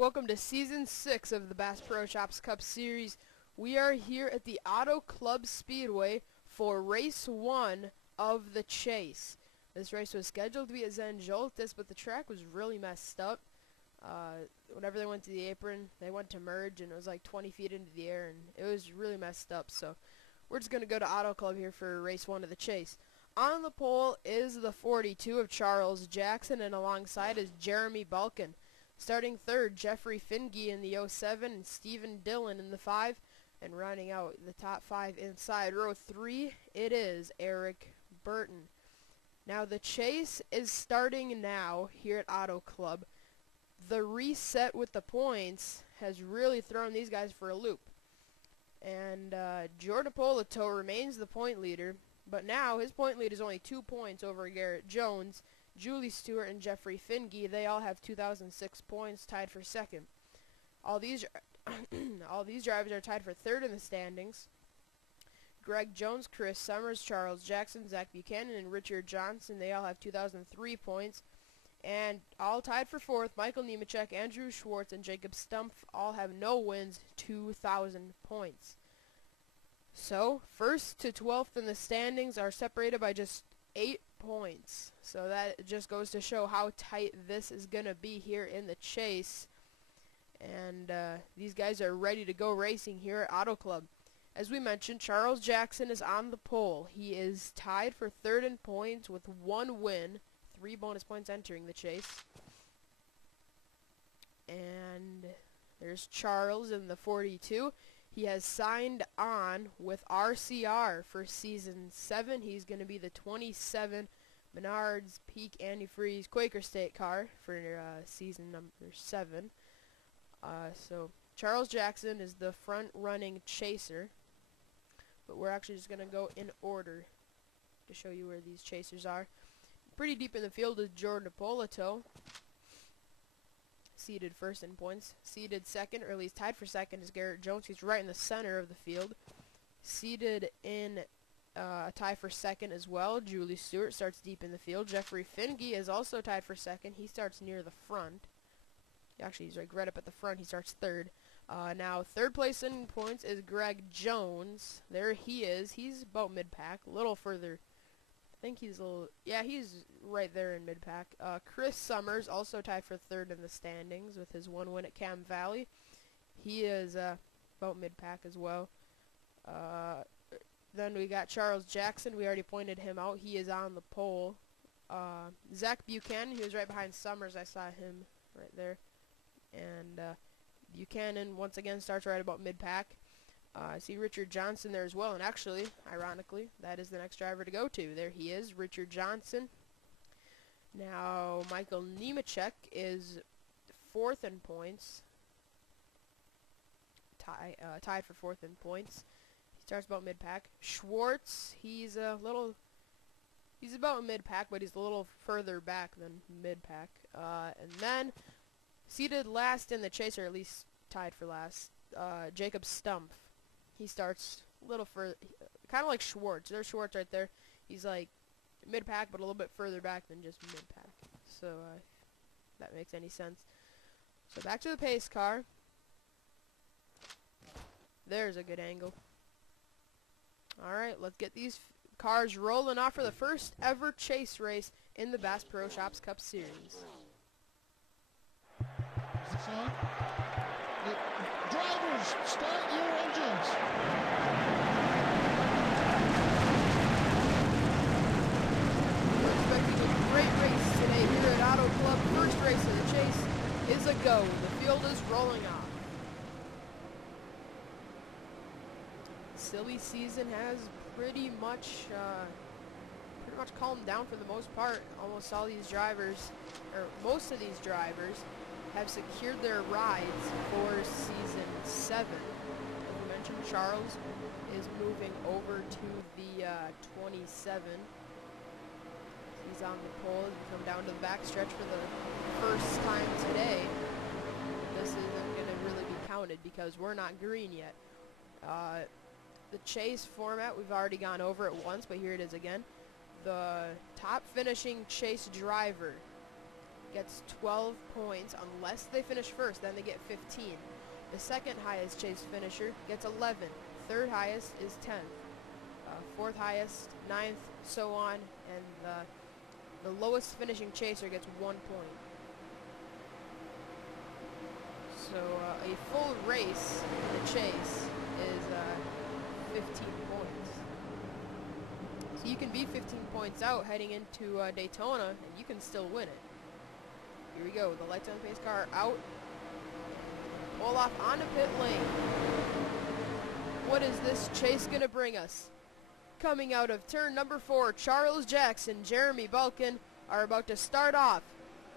Welcome to Season 6 of the Bass Pro Shops Cup Series. We are here at the Auto Club Speedway for Race 1 of the Chase. This race was scheduled to be at Zen Joltis, but the track was really messed up. Whenever they went to the apron, they went to merge, and it was like 20 feet into the air, and it was really messed up. So we're just going to go to Auto Club here for Race 1 of the Chase. On the pole is the 42 of Charles Jackson, and alongside is Jeremy Balkin. Starting third, Jeffrey Finge in the 07 and Stephen Dillon in the 5. And rounding out the top 5 inside row 3, it is Eric Burton. Now the chase is starting now here at Auto Club. The reset with the points has really thrown these guys for a loop. And Jordan Polito remains the point leader, but now his point lead is only 2 points over Garrett Jones. Julie Stewart and Jeffrey Finge, they all have 2006 points, tied for second. All these drivers are tied for third in the standings. Greg Jones, Chris Summers, Charles Jackson, Zach Buchanan, and Richard Johnson, they all have 2003 points. And all tied for fourth, Michael Nemechek, Andrew Schwartz, and Jacob Stumpf all have no wins, 2,000 points. So, first to 12th in the standings are separated by just 8 points. So that just goes to show how tight this is going to be here in the chase. And these guys are ready to go racing here at Auto Club. As we mentioned, Charles Jackson is on the pole. He is tied for third in points with 1 win, 3 bonus points entering the chase. And there's Charles in the 42. He has signed on with RCR for Season 7. He's going to be the 27 Menards Peak Antifreeze Quaker State car for Season number 7. So Charles Jackson is the front-running chaser. But we're actually just going to go in order to show you where these chasers are. Pretty deep in the field is Jordan Polito, seated first in points. Seated second, or at least tied for second, is Garrett Jones. He's right in the center of the field. Seated in a tie for second as well, Julie Stewart starts deep in the field. Jeffrey Finge is also tied for second. He starts near the front. Actually, he's right up at the front. He starts third. Now, third place in points is Greg Jones. There he is. He's about mid-pack, a little further. I think he's a little, yeah, he's right there in mid-pack. Chris Summers also tied for third in the standings with his 1 win at Cam Valley. He is about mid-pack as well. Then we got Charles Jackson. We already pointed him out. He is on the pole. Zach Buchanan, he was right behind Summers. I saw him right there. And Buchanan, once again, starts right about mid-pack. I see Richard Johnson there as well, and actually, ironically, that is the next driver to go to. There he is, Richard Johnson. Now, Michael Nemechek is 4th in points. Tied for 4th in points. He starts about mid-pack. Schwartz, he's about mid-pack, but he's a little further back than mid-pack. And then, seated last in the chase, or at least tied for last, Jacob Stumpf. He starts a little further, kind of like Schwartz. There's Schwartz right there. He's like mid-pack, but a little bit further back than just mid-pack. So, if that makes any sense. So, back to the pace car. There's a good angle. Alright, let's get these cars rolling off for the first ever chase race in the Bass Pro Shops Cup Series. Drivers, start your engines. We're expecting a great race today here at Auto Club. First race of the chase is a go. The field is rolling off. Silly season has pretty much calmed down for the most part. Almost all these drivers, or most of these drivers, have secured their rides for Season 7. As we mentioned, Charles is moving over to the 27. He's on the pole. He's come down to the backstretch for the first time today. This isn't going to really be counted because we're not green yet. The chase format, we've already gone over it once, but here it is again. The top finishing chase driver gets 12 points unless they finish first, then they get 15. The second highest chase finisher gets 11. Third highest is 10. Fourth highest, 9th, so on, and the lowest finishing chaser gets 1 point. So a full race in the chase is 15 points. So you can be 15 points out heading into Daytona, and you can still win it. Here we go, the lights on pace car out. Pull off onto pit lane. What is this chase gonna bring us? Coming out of turn number 4, Charles Jackson, Jeremy Balkin are about to start off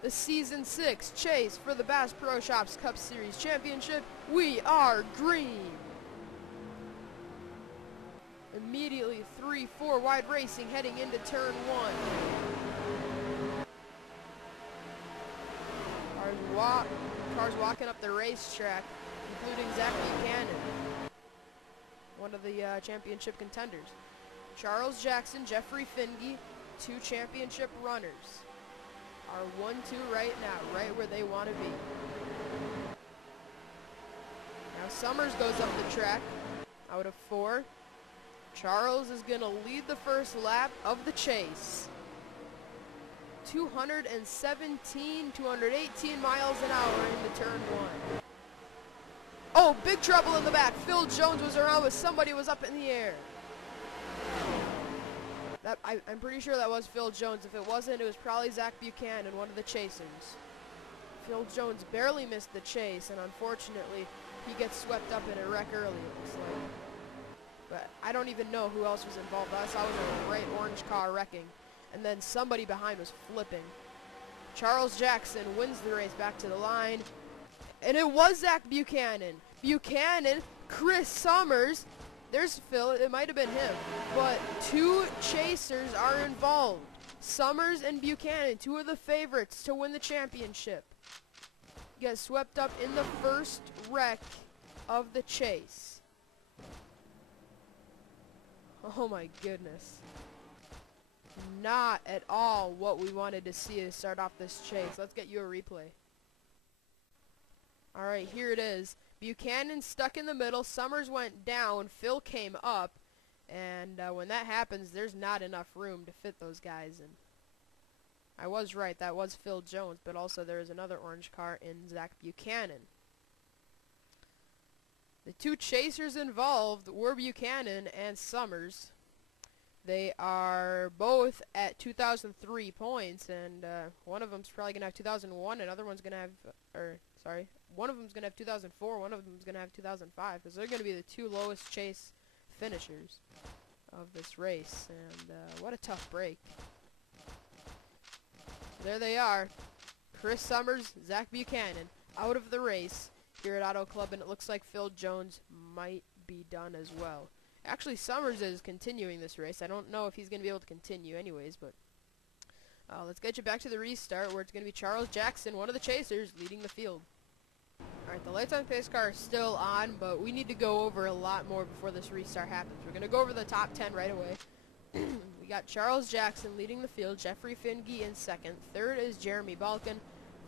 the Season 6 chase for the Bass Pro Shops Cup Series Championship. We are green. Immediately 3-4 wide racing heading into turn 1. Cars walking up the racetrack, including Zach Buchanan, one of the championship contenders. Charles Jackson, Jeffrey Finge, 2 championship runners, are 1-2 right now, right where they want to be. Now Summers goes up the track out of 4. Charles is going to lead the first lap of the chase. 217, 218 miles an hour into turn 1. Oh, big trouble in the back. Phil Jones was around, but somebody was up in the air. I'm pretty sure that was Phil Jones. If it wasn't, it was probably Zach Buchanan, one of the chasers. Phil Jones barely missed the chase, and unfortunately, he gets swept up in a wreck early, it looks like. But I don't even know who else was involved. I saw it was a bright orange car wrecking, and then somebody behind was flipping. Charles Jackson wins the race back to the line, and it was Zach Buchanan. Buchanan, Chris Summers, there's Phil, it might have been him, but 2 chasers are involved. Summers and Buchanan, 2 of the favorites to win the championship, get swept up in the first wreck of the chase. Oh my goodness. Not at all what we wanted to see to start off this chase. Let's get you a replay. Alright, here it is. Buchanan stuck in the middle. Summers went down. Phil came up. And when that happens, there's not enough room to fit those guys in. I was right. That was Phil Jones. But also there is another orange car in Zach Buchanan. The 2 chasers involved were Buchanan and Summers. They are both at 2003 points, and one of them's probably going to have 2001, another one's going to have, one of them's going to have 2004, one of them's going to have 2005, because they're going to be the 2 lowest chase finishers of this race, and what a tough break. There they are, Chris Summers, Zach Buchanan, out of the race here at Auto Club, and it looks like Phil Jones might be done as well. Actually, Summers is continuing this race. I don't know if he's going to be able to continue anyways, but let's get you back to the restart where it's going to be Charles Jackson, one of the chasers, leading the field. Alright, the lights on pace car are still on, but we need to go over a lot more before this restart happens. We're going to go over the top 10 right away. We got Charles Jackson leading the field, Jeffrey Finge in second. Third is Jeremy Balkin.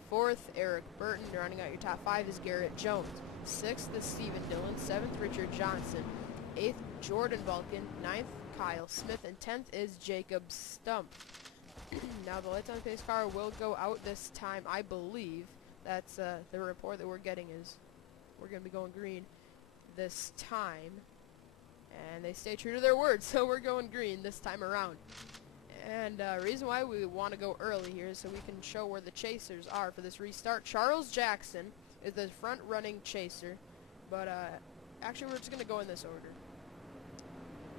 Fourth, Eric Burton. Rounding out your top 5 is Garrett Jones. Sixth is Stephen Dillon. Seventh, Richard Johnson. 8th, Jordan Balkin. 9th, Kyle Smith. And 10th is Jacob Stump. Now the lights on pace car will go out this time, I believe. That's the report that we're getting is we're going to be going green this time. And they stay true to their word, so we're going green this time around. And reason why we want to go early here is so we can show where the chasers are for this restart. Charles Jackson is the front-running chaser, but actually we're just going to go in this order.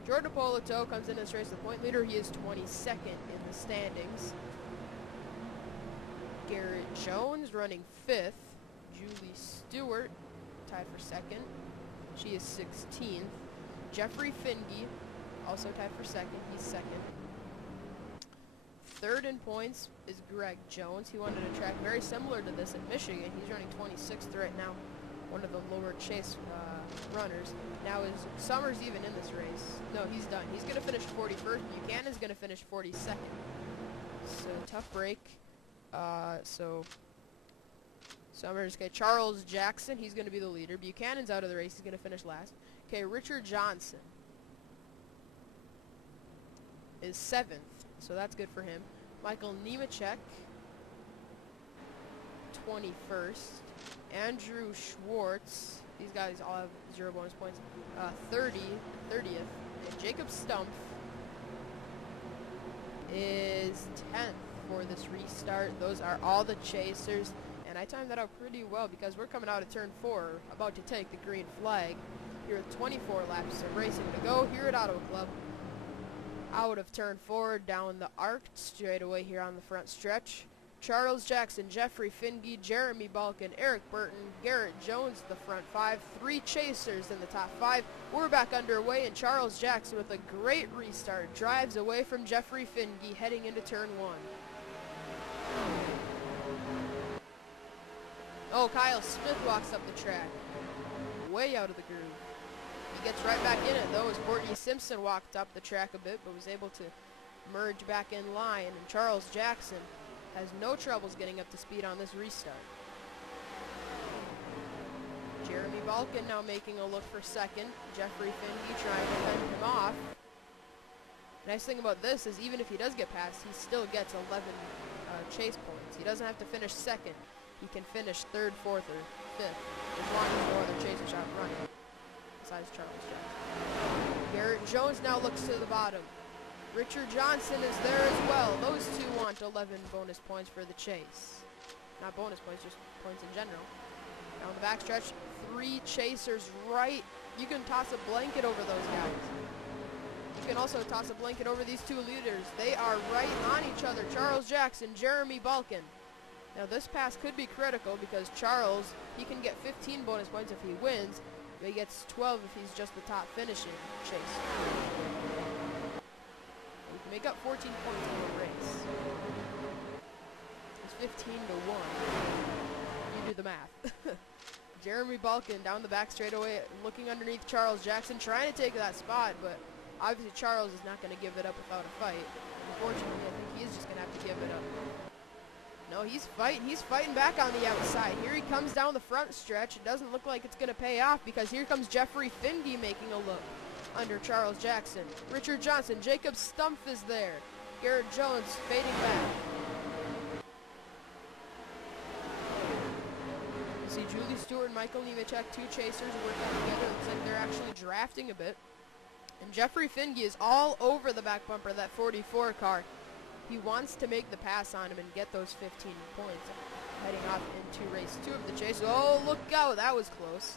Jordan Polito comes in this race the point leader. He is 22nd in the standings. Garrett Jones running 5th. Julie Stewart tied for 2nd. She is 16th. Jeffrey Finge also tied for 2nd. He's 2nd. Third in points is Greg Jones. He wanted a track very similar to this in Michigan. He's running 26th right now. One of the lower chase runners. Now is Summers even in this race? No, he's done. He's going to finish 41st. Buchanan's going to finish 42nd. So tough break. So Summers, okay, Charles Jackson, he's going to be the leader. Buchanan's out of the race, he's going to finish last. Okay, Richard Johnson is 7th, so that's good for him. Michael Nemechek, 21st. Andrew Schwartz, these guys all have 0 bonus points, 30th. And Jacob Stumpf is 10th for this restart. Those are all the chasers. And I timed that out pretty well because we're coming out of turn 4, about to take the green flag. Here with 24 laps of racing to go here at Auto Club. Out of turn 4, down the arc, straight away here on the front stretch. Charles Jackson, Jeffrey Finge, Jeremy Balkin, Eric Burton, Garrett Jones, the front 5. 3 chasers in the top 5. We're back underway, and Charles Jackson with a great restart drives away from Jeffrey Finge heading into turn 1. Oh, Kyle Smith walks up the track. Way out of the groove. He gets right back in it, though, as Courtney Simpson walked up the track a bit, but was able to merge back in line. And Charles Jackson has no troubles getting up to speed on this restart. Jeremy Balkin now making a look for 2nd. Jeffrey Finge trying to fend him off. Nice thing about this is even if he does get past, he still gets 11 chase points. He doesn't have to finish 2nd. He can finish 3rd, 4th, or 5th, as long as no other chasers out running, besides Charles Jackson. Garrett Jones now looks to the bottom. Richard Johnson is there as well. Those two want 11 bonus points for the chase. Not bonus points, just points in general. Down the backstretch, 3 chasers right. You can toss a blanket over those guys. You can also toss a blanket over these 2 leaders. They are right on each other. Charles Jackson, Jeremy Balkin. Now this pass could be critical because Charles, he can get 15 bonus points if he wins, but he gets 12 if he's just the top finishing chase. We can make up 14 points in the race. It's 15 to 1. You do the math. Jeremy Balkin down the back straightaway, looking underneath Charles Jackson, trying to take that spot, but obviously Charles is not going to give it up without a fight. Unfortunately, I think he is just going to have to give it up. No, he's fighting back on the outside. Here he comes down the front stretch. It doesn't look like it's going to pay off because here comes Jeffrey Finge making a look under Charles Jackson. Richard Johnson, Jacob Stumpf is there. Garrett Jones fading back. You see Julie Stewart and Michael Nemechek, 2 chasers working together. Looks like they're actually drafting a bit. And Jeffrey Finge is all over the back bumper of that 44 car. He wants to make the pass on him and get those 15 points. Heading off into race 2 of the chase. Oh, look out. That was close.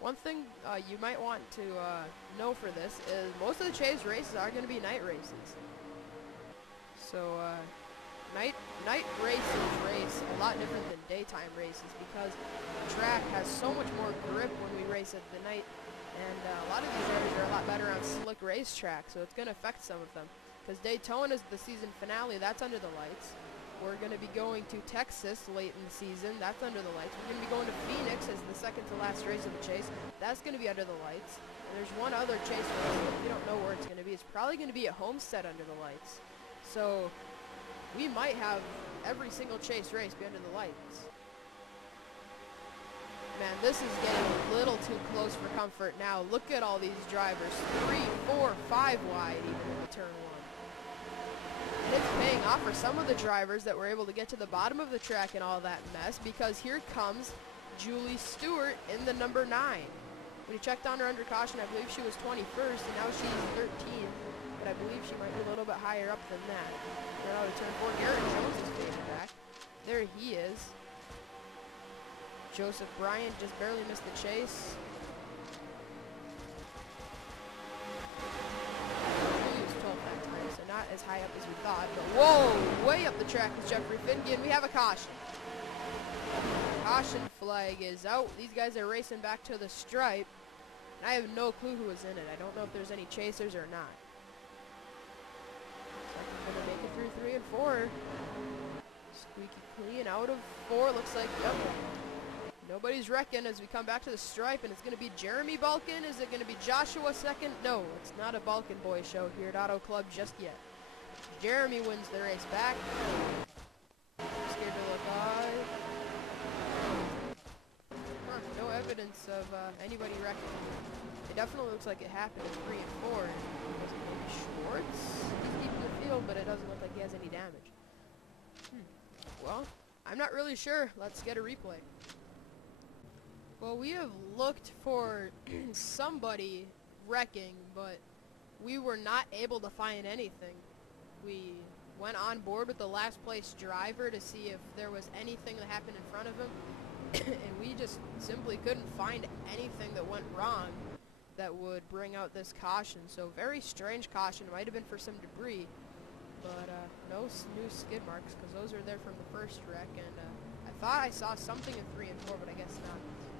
One thing you might want to know for this is most of the chase races are going to be night races. So night races race a lot different than daytime races because the track has so much more grip when we race at the night. And a lot of these areas are a lot better on slick racetrack, so it's going to affect some of them. Because Daytona is the season finale, that's under the lights. We're going to be going to Texas late in the season, that's under the lights. We're going to be going to Phoenix as the second to last race of the chase, that's going to be under the lights. And there's one other chase race, but we don't know where it's going to be. It's probably going to be at Homestead under the lights. So we might have every single chase race be under the lights. Man, this is getting a little too close for comfort now. Look at all these drivers. 3, 4, 5 wide even in the turn 1. And it's paying off for some of the drivers that were able to get to the bottom of the track and all that mess because here comes Julie Stewart in the number 9. When you checked on her under caution, I believe she was 21st and now she's 13th. But I believe she might be a little bit higher up than that. Right out of turn 4, Garrett Jones is fading back. There he is. Joseph Bryant just barely missed the chase. He was 12th that time, so not as high up as we thought. But whoa, way up the track is Jeffrey Finge, and we have a caution. Caution flag is out. These guys are racing back to the stripe. And I have no clue who was in it. I don't know if there's any chasers or not. So I'm going to make it through 3 and 4. Squeaky clean out of 4. Looks like, yep. Nobody's wrecking as we come back to the stripe, and it's going to be Jeremy Balkin. Is it going to be Joshua second? No, it's not a Balkin boy show here at Auto Club just yet. Jeremy wins the race back. Scared to look alive. No evidence of anybody wrecking. It definitely looks like it happened in 3 and 4. Was it maybe Schwartz? He's keeping the field, but it doesn't look like he has any damage. Well, I'm not really sure. Let's get a replay. Well, we have looked for somebody wrecking, but we were not able to find anything. We went on board with the last place driver to see if there was anything that happened in front of him, and we just simply couldn't find anything that went wrong that would bring out this caution. So very strange caution. It might have been for some debris, but no new skid marks, because those are there from the first wreck, and I thought I saw something in 3 and 4, but I guess not.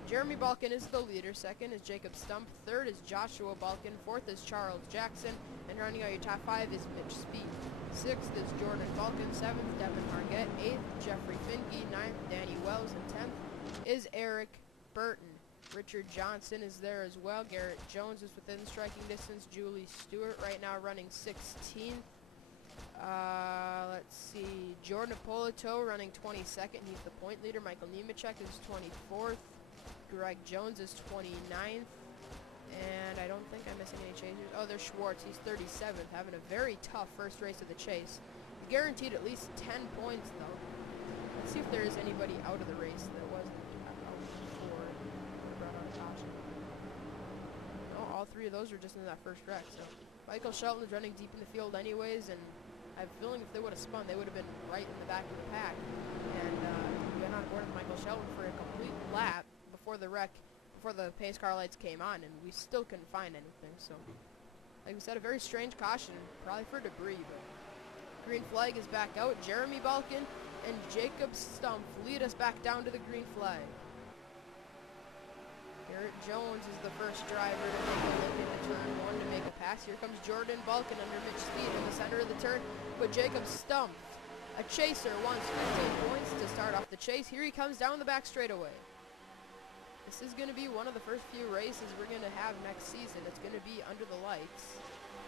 Jeremy Balkin is the leader. Second is Jacob Stump. Third is Joshua Balkin. Fourth is Charles Jackson. And rounding out your top 5 is Mitch Speed. Sixth is Jordan Balkin. Seventh, Devin Hargett. Eighth, Jeffrey Finke. Ninth, Danny Wells. And 10th is Eric Burton. Richard Johnson is there as well. Garrett Jones is within striking distance. Julie Stewart right now running 16th. Let's see. Jordan Apolito running 22nd. He's the point leader. Michael Nemechek is 24th. Greg Jones is 29th. And I don't think I'm missing any chasers. Oh, there's Schwartz. He's 37th, having a very tough first race of the chase. Guaranteed at least 10 points, though. Let's see if there is anybody out of the race that wasn't out before or brought on caution. No, all 3 of those were just in that first wreck. So Michael Shelton is running deep in the field anyways, and I have a feeling if they would have spun, they would have been right in the back of the pack. And we went on board with Michael Shelton for a complete lap before the wreck, before the pace car lights came on, and we still couldn't find anything. So, like we said, a very strange caution, probably for debris, but green flag is back out. Jeremy Balkin and Jacob Stump lead us back down to the green flag. Garrett Jones is the first driver to make a look into turn 1 to make a pass. Here comes Jordan Balkin under Mitch Speed in the center of the turn, but Jacob Stump, a chaser, wants 15 points to start off the chase. Here he comes down the back straightaway. This is going to be one of the first few races we're going to have next season. It's going to be under the lights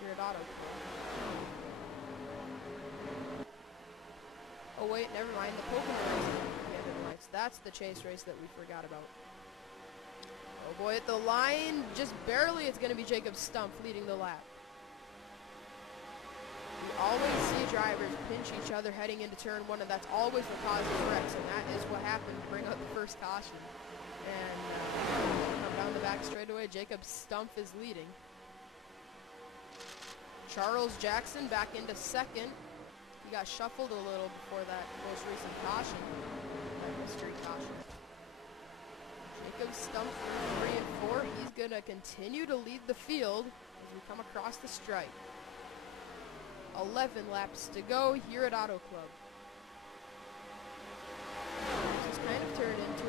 here at Auto Club. Oh wait, never mind. The Pokemon race is going to be under the lights. That's the chase race that we forgot about. Oh boy, at the line, just barely, it's going to be Jacob Stump leading the lap. We always see drivers pinch each other heading into turn 1, and that's always what causes wrecks, and that is what happened to bring out the first caution. And come down the back straightaway, Jacob Stump is leading. Charles Jackson back into second. He got shuffled a little before that most recent caution, that mystery caution. Jacob Stump through 3 and 4. He's going to continue to lead the field as we come across the stripe. 11 laps to go here at Auto Club. This has kind of turned into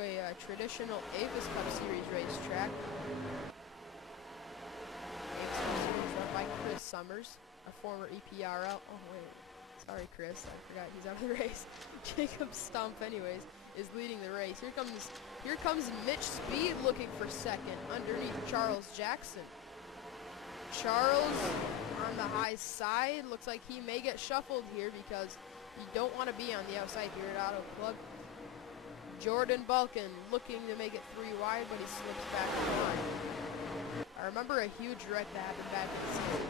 a traditional Avis Cup Series racetrack. Avis Cup Series run by Chris Summers, a former EPRL. Oh wait, sorry Chris, I forgot he's out of the race. Jacob Stump, anyways, is leading the race. Here comes Mitch Speed looking for second underneath Charles Jackson. Charles on the high side, looks like he may get shuffled here because you don't want to be on the outside here at Auto Club. Jordan Balkin looking to make it 3 wide, but he slips back in line. I remember a huge wreck that happened back in season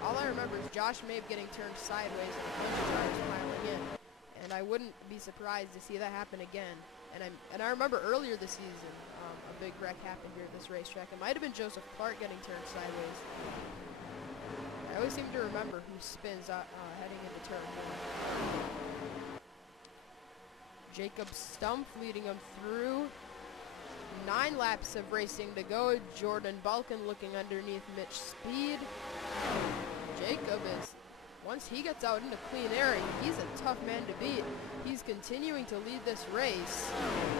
2. All I remember is Josh Mabe getting turned sideways and a bunch of cars piling in. And I wouldn't be surprised to see that happen again. And I remember earlier this season, a big wreck happened here at this racetrack. It might have been Joseph Clark getting turned sideways. I always seem to remember who spins heading into turn 1. Jacob Stump leading him through. 9 laps of racing to go. Jordan Balkin looking underneath Mitch Speed. Jacob is, once he gets out into clean air, he's a tough man to beat. He's continuing to lead this race.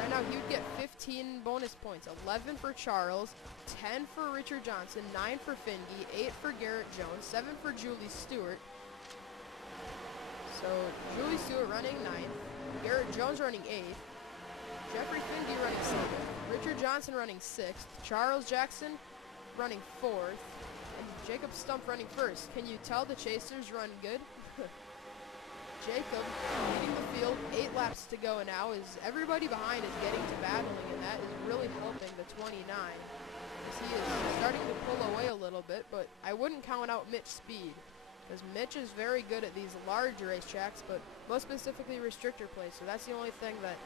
Right now he would get 15 bonus points. 11 for Charles, 10 for Richard Johnson, 9 for Finge, 8 for Garrett Jones, 7 for Julie Stewart. So Julie Stewart running 9th, Garrett Jones running 8th, Jeffrey Finge running 7th, Richard Johnson running 6th, Charles Jackson running 4th, and Jacob Stump running first. Can you tell the chasers run good? Jacob leading the field, 8 laps to go now, as everybody behind is getting to battling, and that is really helping the 29. As he is starting to pull away a little bit, but I wouldn't count out Mitch's speed, because Mitch is very good at these large racetracks, but most specifically restrictor plates, so that's the only thing that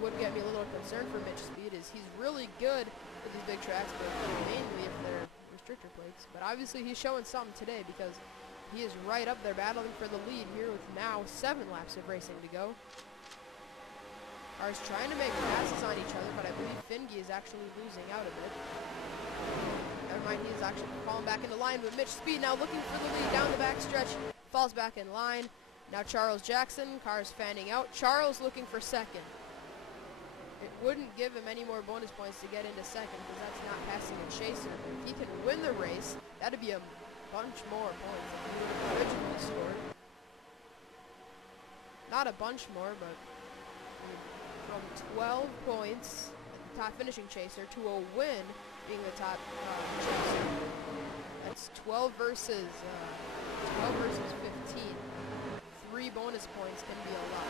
would get me a little concerned for Mitch's speed, is he's really good at these big tracks, but mainly if they're restrictor plates. But obviously he's showing something today, because he is right up there battling for the lead here with now 7 laps of racing to go. Cars trying to make passes on each other, but I believe Finge is actually losing out a bit. Never mind, he is actually falling back into line with Mitch Speed now looking for the lead down the backstretch. Falls back in line. Now Charles Jackson, cars fanning out. Charles looking for second. It wouldn't give him any more bonus points to get into second, because that's not passing a chaser. If he can win the race, that'd be a bunch more points than he would have originally scored. Not a bunch more, but from 12 points, the top finishing chaser, to a win being the top chaser. That's 12 versus 15. 3 bonus points can be a lot.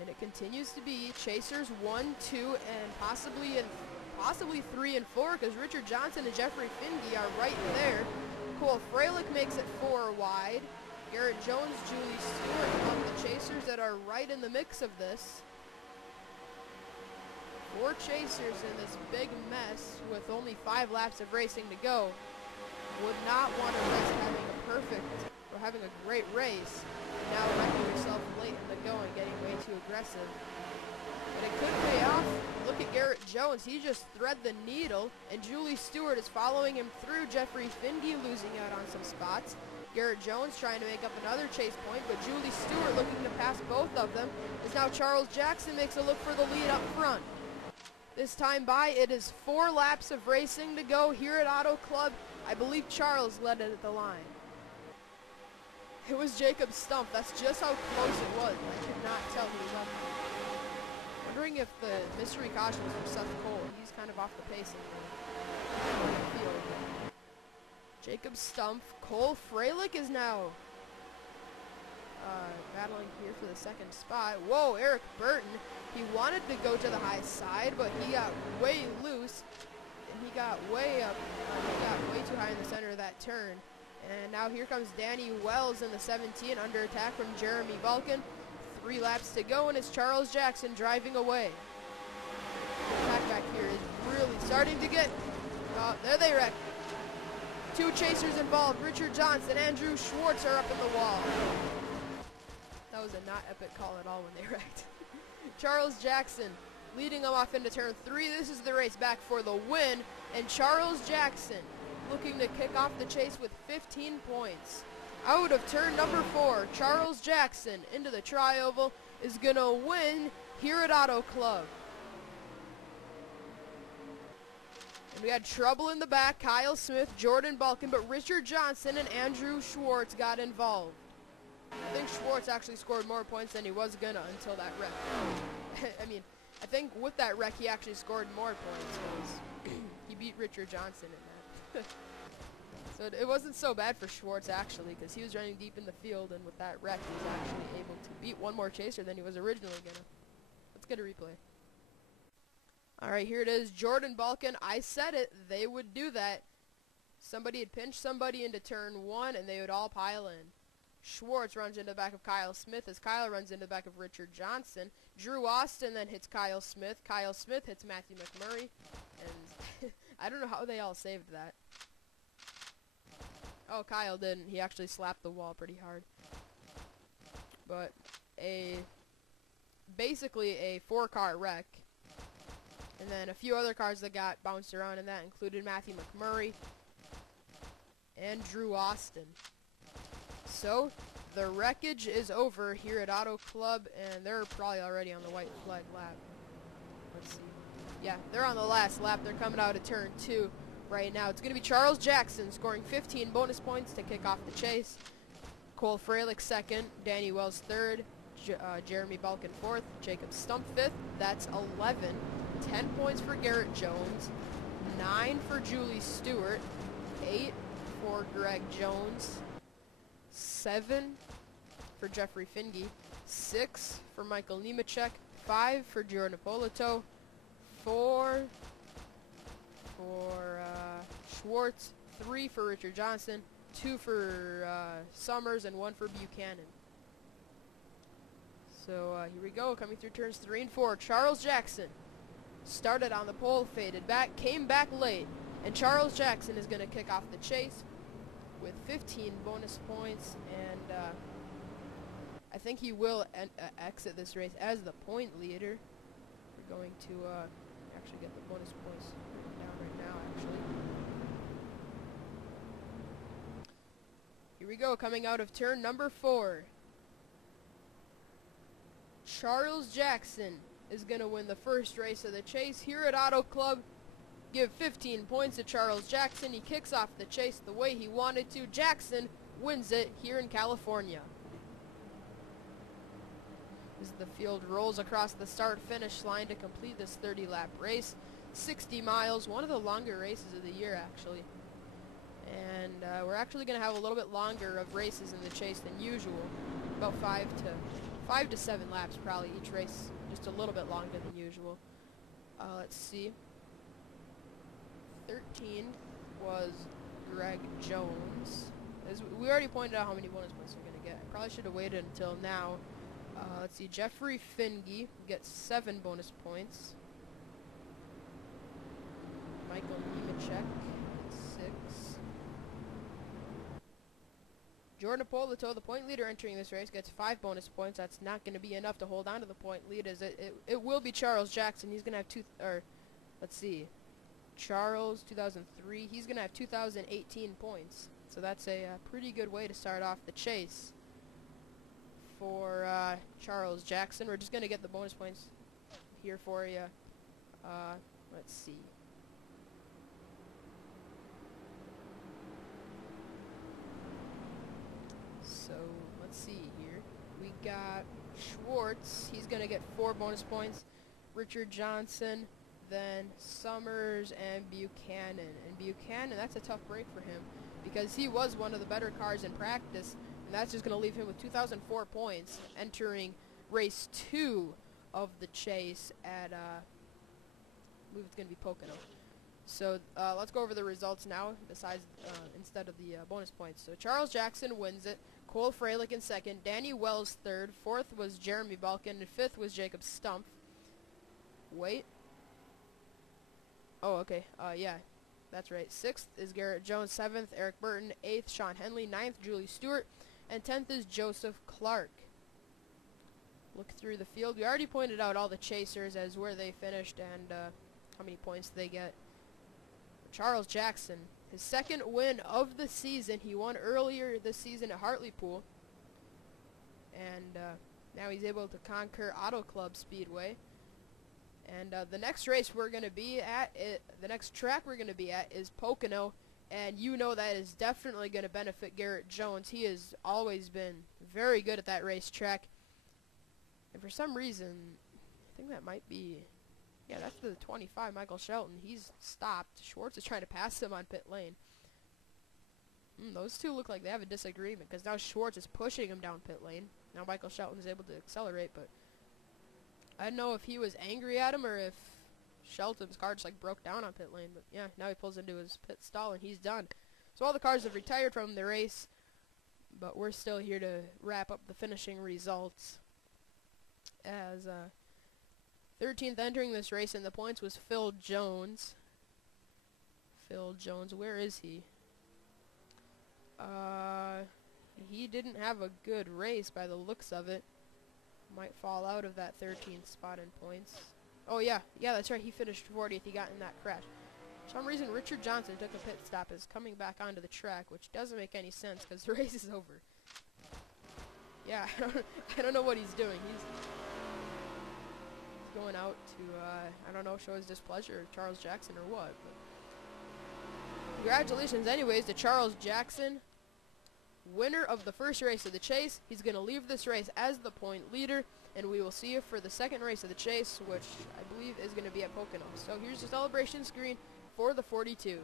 And it continues to be chasers 1, 2, and possibly 3 and 4, because Richard Johnson and Jeffrey Finge are right there. Cole Freilich makes it 4 wide. Garrett Jones, Julie Stewart among the chasers that are right in the mix of this. 4 chasers in this big mess with only 5 laps of racing to go. Would not want to risk having a perfect or having a great race. Now wrecking yourself late in the go and getting way too aggressive. But it could pay off. Look at Garrett Jones. He just thread the needle, and Julie Stewart is following him through. Jeffrey Finge losing out on some spots. Garrett Jones trying to make up another chase point, but Julie Stewart looking to pass both of them. As now Charles Jackson makes a look for the lead up front. This time by, it is 4 laps of racing to go here at Auto Club. I believe Charles led it at the line. It was Jacob Stump. That's just how close it was. I could not tell who was up there. Wondering if the mystery caution was from Seth Cole. He's kind of off the pace in the field. Jacob Stump. Cole Freilich is now battling here for the second spot. Whoa, Eric Burton. He wanted to go to the high side, but he got way loose. And he got way up. He got way too high in the center of that turn. And now here comes Danny Wells in the 17 under attack from Jeremy Balkin. 3 laps to go, and it's Charles Jackson driving away. The attack back here is really starting to get... Oh, there they wreck. 2 chasers involved. Richard Johnson, Andrew Schwartz are up in the wall. That was a not epic call at all when they wrecked. Charles Jackson leading them off into turn 3. This is the race back for the win, and Charles Jackson looking to kick off the chase with 15 points. Out of turn number 4, Charles Jackson into the tri-oval is going to win here at Auto Club. And we had trouble in the back. Kyle Smith, Jordan Balkin, but Richard Johnson and Andrew Schwartz got involved. I think Schwartz actually scored more points than he was going to until that wreck. I mean, I think with that wreck he actually scored more points because he beat Richard Johnson in that. So it wasn't so bad for Schwartz actually, because he was running deep in the field, and with that wreck he was actually able to beat one more chaser than he was originally gonna. Let's get a replay. Alright, here it is. Jordan Balkin, I said it, they would do that. Somebody had pinched somebody into turn 1 and they would all pile in. Schwartz runs into the back of Kyle Smith as Kyle runs into the back of Richard Johnson. Drew Austin then hits Kyle Smith. Kyle Smith hits Matthew McMurray. And I don't know how they all saved that. Oh, Kyle didn't. He actually slapped the wall pretty hard. But basically a 4-car wreck. And then a few other cars that got bounced around, and that included Matthew McMurray and Drew Austin. So the wreckage is over here at Auto Club, and they're probably already on the white flag lap. Let's see. Yeah, they're on the last lap. They're coming out of turn 2 right now. It's going to be Charles Jackson scoring 15 bonus points to kick off the chase. Cole Freilich second, Danny Wells third, Jeremy Balkin fourth, Jacob Stump fifth. That's 11. 10 points for Garrett Jones, 9 for Julie Stewart, 8 for Greg Jones, 7 for Jeffrey Finge, 6 for Michael Nemechek, 5 for Jordan Napolito, 4 for Schwartz, 3 for Richard Johnson, 2 for Summers, and 1 for Buchanan. So here we go, coming through turns 3 and 4. Charles Jackson started on the pole, faded back, came back late, and Charles Jackson is going to kick off the chase with 15 bonus points, and I think he will exit this race as the point leader. We're going to actually get the bonus points written down right now, actually. Here we go, coming out of turn number 4. Charles Jackson is going to win the first race of the chase here at Auto Club. Give 15 points to Charles Jackson. He kicks off the chase the way he wanted to. Jackson wins it here in California. As the field rolls across the start-finish line to complete this 30-lap race. 60 miles, one of the longer races of the year, actually. And we're actually going to have a little bit longer of races in the chase than usual. About 5 to 7 laps probably each race, just a little bit longer than usual. Let's see. 13 was Greg Jones. As we already pointed out how many bonus points we're going to get. I probably should have waited until now. Let's see, Jeffrey Finge gets 7 bonus points. Michael Nemechek, 6. Jordan Napolito, the point leader entering this race, gets 5 bonus points. That's not going to be enough to hold on to the point lead, as it will be Charles Jackson. He's going to have let's see, Charles, 2003, he's going to have 2018 points. So that's a pretty good way to start off the chase for Charles Jackson. We're just going to get the bonus points here for you. Let's see. So, let's see here. We got Schwartz. He's going to get 4 bonus points. Richard Johnson, then Summers, and Buchanan. And Buchanan, that's a tough break for him because he was one of the better cars in practice, and that's just going to leave him with 2,004 points entering race 2 of the chase at, I believe it's going to be Pocono. So let's go over the results now, besides instead of the bonus points. So Charles Jackson wins it. Cole Freilich in second. Danny Wells third. Fourth was Jeremy Balkin. And fifth was Jacob Stumpf. Wait. Oh, okay. Yeah, that's right. Sixth is Garrett Jones. Seventh, Eric Burton. Eighth, Sean Henley. Ninth, Julie Stewart. And 10th is Joseph Clark. Look through the field. We already pointed out all the chasers as where they finished and how many points they get. Charles Jackson, his second win of the season. He won earlier this season at Hartlepool. And now he's able to conquer Auto Club Speedway. And the next race we're going to be at, the next track we're going to be at is Pocono. And you know that is definitely going to benefit Garrett Jones. He has always been very good at that racetrack. And for some reason, I think that might be... Yeah, that's the 25, Michael Shelton. He's stopped. Schwartz is trying to pass him on pit lane. Those two look like they have a disagreement, because now Schwartz is pushing him down pit lane. Now Michael Shelton is able to accelerate, but I don't know if he was angry at him or if Shelton's car just like broke down on pit lane. But yeah, now he pulls into his pit stall and he's done. So all the cars have retired from the race, but we're still here to wrap up the finishing results. As 13th entering this race in the points was Phil Jones. Phil Jones, where is he? He didn't have a good race by the looks of it. Might fall out of that 13th spot in points. Oh yeah, that's right, he finished 40th. He got in that crash. For some reason, Richard Johnson took a pit stop, is coming back onto the track, which doesn't make any sense because the race is over. Yeah, I don't know what he's doing. He's going out to, I don't know, show his displeasure of Charles Jackson or what. But congratulations anyways to Charles Jackson, winner of the first race of the chase. He's going to leave this race as the point leader, and we will see you for the second race of the chase, which I believe is going to be at Pocono. So here's the celebration screen for the 42.